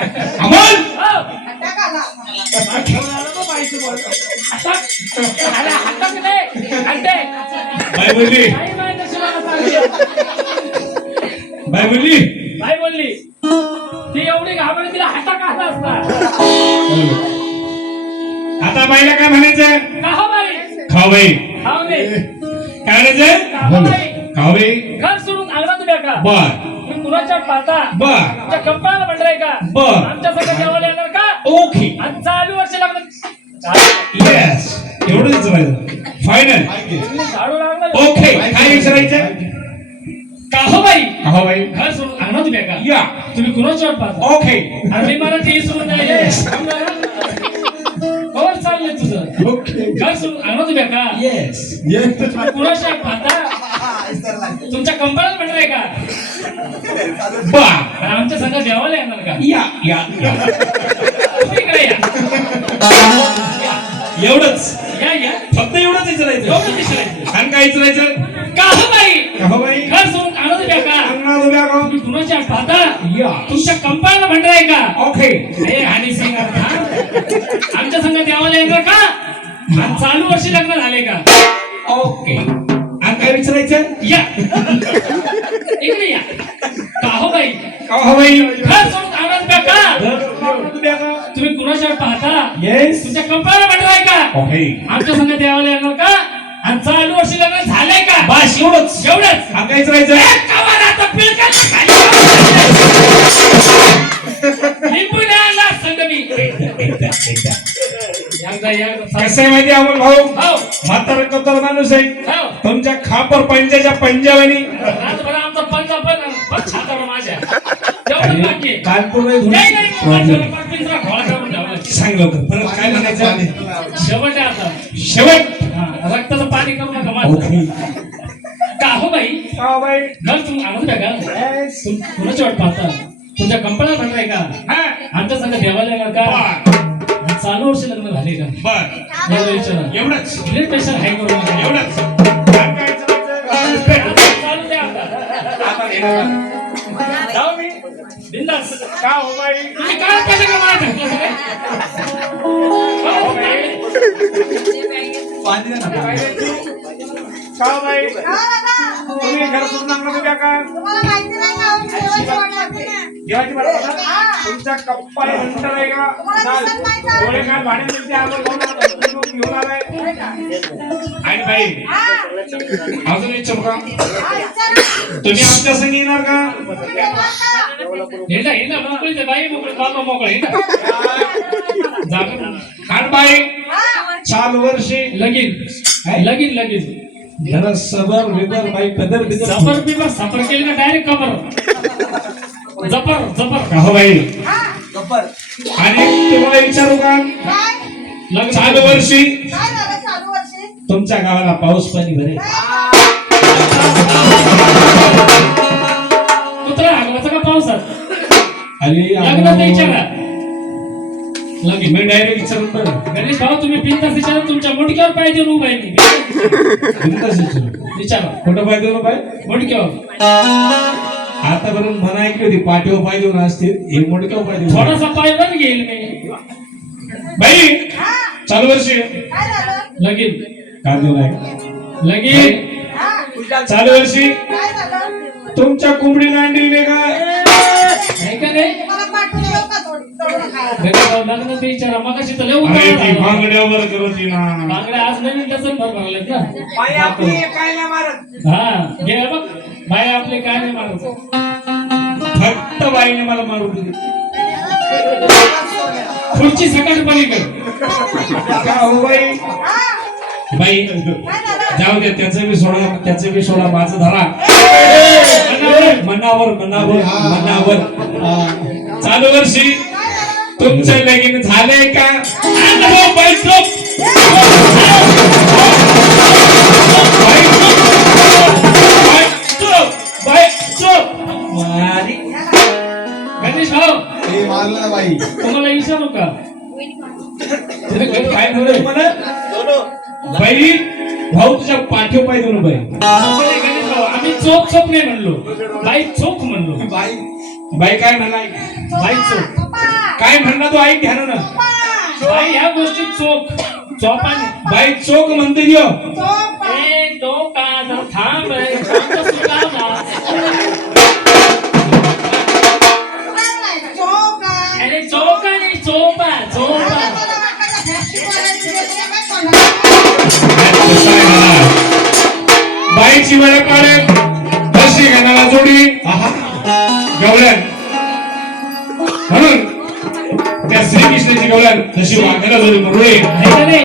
Amol bye बोलली bye बोलली काय बोलली ती एवढी घाबरली तिला हाता काढला असता. आता बाईला काय म्हणायचं का हो बाई खाऊ बाई खाऊ दे काय म्हणायचं का हो बाई खाऊ बाई घर सोडून अंगणात उभ्या का बर मी कुणाच्या पाहता बर तुमच्या कंपाला म्हणताय का बर आमच्या सगळं जेवायला येणार का ओके आणि चालू वर्ष लागलं येस एवढंच विचारायचं फायनल झाडू लागलं ओके काय विचारायचं का हो बाई हो बाई घर सोडून अंगणात उभ्या का या तुम्ही कुणाच्या पाहता ओके आणि मी मला ती सोडून नाही कोण चाललंय तुझं ओके घर सोडून अंगणात उभ्या का येस कुणाच्या पाहता तुमच्या कंपाला म्हणताय का बा आणि आमच्या संघ जेवायला येणार का या या या तुम्ही इकडे या एवढंच या या फक्त एवढंच विचारायचं एवढं विचारायचं आणि काय विचारायचं का हो बाई हो बाई घर सोडून आणत द्या का अंगणात उभ्या राहा. तुम्ही कुणाच्या पाहता या तुमच्या कंपाला म्हणताय का ओके हे आणि सिंग आमच्या संघ जेवायला येणार का आणि चालू वर्षी लग्न झाले का ओके आणि काय विचारायचं या इकडे या का हो बाई हो बाई घर सोडून आणत द्या का अंगणात उभ्या राहा. तुम्ही कुणाच्या पाहता येस तुमच्या कंपाला म्हणताय का ओके आमच्या संघ जेवायला येणार का आणि चालू वर्षी लग्न झालंय का बस एवढंच एवढंच आणि काय विचारायचं आता पिळकाच्या खाली लिंबूने आणला संघ मी एकदा कसं आहे माहिती अमोल भाऊ हो म्हातारा कतर माणूस आहे हो तुमच्या खापर पंचाच्या पंजावानी रातभर आमचा पंजा पण छातावर माझ्या तेवढं बाकी आहे. कानपूर नाही, नाही, माझ्यावर पाच पिंजरा घोळा करून ठेवला. सांग लवकर परत काय म्हणायचं शेवट आहे आता शेवट हा, रक्ताचं पाणी करू नका माझं ओके का हो बाई हो बाई घर तुम्ही आणून द्या का कुणाची वाट पाहता तुमच्या कंपन्या म्हणताय का हा आमच्या संघ देवाला येणार का आणि चालू वर्ष लग्न झाले का बर एवढं विचारा एवढंच ब्लड प्रेशर हाय करू नका एवढंच आणि काय विचारायचं? चालू द्या आता आता येणार. जाऊ मी बिंदास का हो बाई तुम्ही काय पाहिजे का मला ढकललं सगळे? का हो बाई? का हो बाई तुम्ही घर सोडून अंगणात उभ्या का देवाची बात बघा. तुमच्या कप्पाला नंतर आहे का डोळे काय भाडे मिळते आम्हाला घेऊन आलाय आणि बाई अजून विचारू का तुम्ही आमच्या संग येणार का हे ना मोकळी ते बाई मोकळी बाबा मोकळी हे ना जागा आणि बाई चालू वर्षी लगीन लगीन लगीन जरा सबर विबर बाई पदर बिदर जबर बिबर सापर केली का डायरेक्ट कबर जबर जबर का हो बाई आणि तुम्हाला विचारू का लग्न चालू वर्षी तुमच्या गावाला पाऊस पाणी भरे कुत्रा हागवायचा का पावसात आणि लग्नात विचारा लगीन मी डायरेक्ट विचारून बरं गणेश भाऊ तुम्ही बिनधास्त विचारा तुमच्या मुंडक्यावर पाय देऊन उभा आहे मी बिनधास्त विचारू. विचारा कुठं पाय देऊ बाई मुंडक्यावर आतापर्यंत म्हणा ऐकली होती पाठीवर पाय देऊन असतील हे मोडक्यावर पाय देऊन थोडासा पाय वर घेईल मी बाई चालू वर्षी लगीन काय देऊ नाही लगीन चालू वर्षी तुमच्या कोंबडी नांडली का आहे का नाही गणेश भाऊ लग्नात विचारा मग अशी तर लय अरे ती उतावळा. भांगड्यावर करत ना बांगड्या आज नवीन डझन भर भरलेत ना बाई आपली काय नाही मारत हा घे बघ बाई आपले काय नाही मारत फक्त बाईने मला मारू दिली खुर्ची सकाळ पलीकडे का हो बाई बाई जाऊ दे त्याचं बी सोडा माझं धरा मनावर मनावर मनावर चालू वर्षी तुमचं लगीन झालंय का बाई चुप गणेश भाऊ बाई तुम्हाला विचारू का काय झालं मला बाई भाऊ तुझ्या पाठीवर पाय देऊ बाई गणेश भाऊ आम्ही चोख चोख नाही म्हणलो बाई चोख म्हणलो बाई बाई काय म्हणला बाई चोख. काय म्हणला तू ऐक ध्यान बाई ह्या गोष्टी चोख चोपाने. बाई चोख म्हणते दियो ए टोका जरा थांब रे. शांत सुद्धा जा. अरे चोका नाही चोपा चोपा. बाईची वेळ काढे दशी घालायला जोडी गवळण म्हणून त्या श्रीकृष्णाची गवळण तशी वाघाला जोडी म्हणून